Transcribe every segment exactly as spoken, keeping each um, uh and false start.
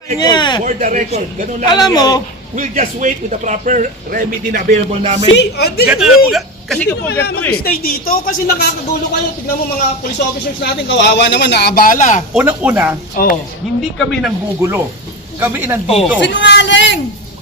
niya. For the record, ganun lang. Alam mo, nangyari. We'll just wait with the proper remedy na available namin. See, uh, di, ganun lang po, wait. kasi Hindi po ko ganito kailangan eh. mag-stay dito kasi nakakagulo kayo. Tignan mo mga police officers natin, kawawa naman, naabala. Unang-una, Oh. hindi kami nang gugulo. Kami nandito. Oh. Sinungaling!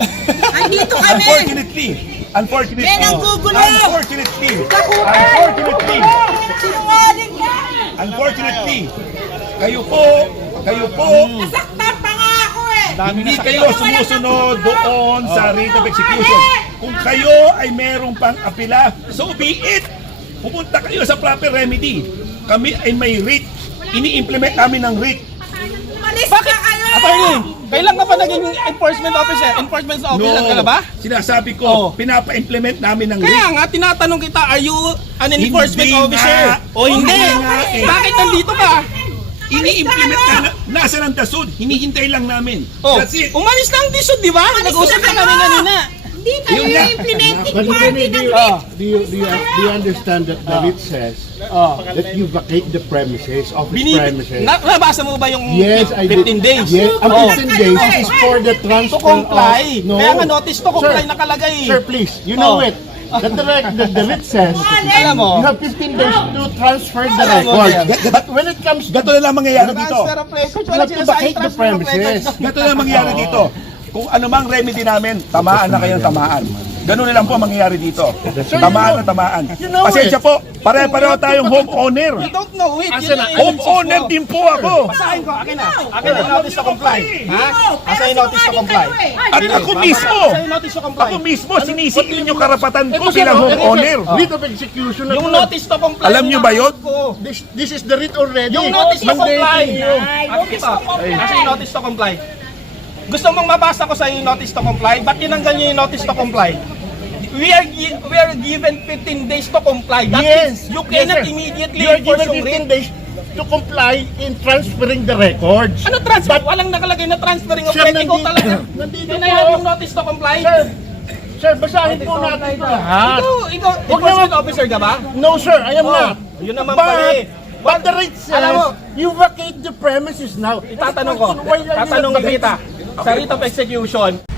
Andito kami! Unfortunately, unfortunately, Yan ang gugulo! unfortunately, Kakuha! unfortunately, Sinungaling ka! unfortunately, kayo po, kayo po, Nasaktan pa nga ako eh! Dami hindi na kayo sumusunod doon sa rate of execution. Kung kayo ay merong pang apila, so be it. Pupunta kayo sa proper remedy. Kami ay may rate. Ini-implement namin ng rate. Umalis Bakit? na kayo! Attorney, kailan ka pa naging enforcement officer? Enforcement officer ka na ba? Sinasabi ko, Oh. pinapa-implement namin ng Kaya rate. nga, tinatanong kita, are you an Hindi enforcement officer? nga. O hindi? Hindi nga eh. Bakit nandito ka? Ini-implement na, nasa ng dasod. Hinihintay lang namin. Oh, That's it. umalis lang disod, di ba? Umalis Nag-usap na na kami kayo. kanina. Hindi kayo Yun na. yung implementing But party Attorney, do ng you, Ah. do you, do you, do you understand that the writ says Oh. that you vacate the premises, office Binib- premises? na nabasa mo ba yung Yes, I did. fifteen days? Yes, ang Oh. fifteen days is for the transfer To comply. of... No. Kaya nga notice to comply Sir, nakalagay. Sir, please, you know Oh. it. The, direct, the, the writ says Alam mo, you have fifteen days to transfer the Alam mo, record. yeah. But when it comes to... Gato na lang mangyayari dito. transfer of records, You wala have to sinasabi vacate the transfer of premises. records. Gato na lang mangyayari dito. Kung ano mang remedy namin, tamaan na kayong tamaan. Ganun na lang po ang mangyayari dito. Tamaan na tamaan. You know Pasensya it. po, pare-pareho tayong homeowner. You don't know it. Asa Yun na? ang Homeowner insist mo. din po ako. Basahin ko, akin na. Akin na yung notice to comply. Ha? Asa yung notice to comply? At ako mismo, Asa yung notice to comply? ako mismo, sinisingil yung karapatan ko Ito, sir, bilang oh, there is a homeowner. Writ of execution. na Yung to. notice to comply. Alam nyo ba yun? ko. This, this is the writ already. Yung notice to Mandating comply. you. Akin ito. Asa yung notice to comply? Gusto mong mabasa ko sa yung notice to comply? Ba't tinanggal niyo yung notice to comply? We are gi- we are given fifteen days to comply. That Yes. means you Yes, cannot sir. immediately You are enforce given yung fifteen writ. days to comply in transferring the records. Ano transfer? Walang nakalagay na transferring of Sir, record. Ikaw nandito- talaga. nandito Can I po. have yung notice to comply? Sir, sir, basahin po natin ito lahat. Ikaw, ikaw, enforcement officer ka ba? No, sir, I am Oh, not. yun naman but, pala eh. But the rate says, Alam mo, you vacate the premises now. Itatanong ko, Why are you tatanong not kita, sa rate of execution,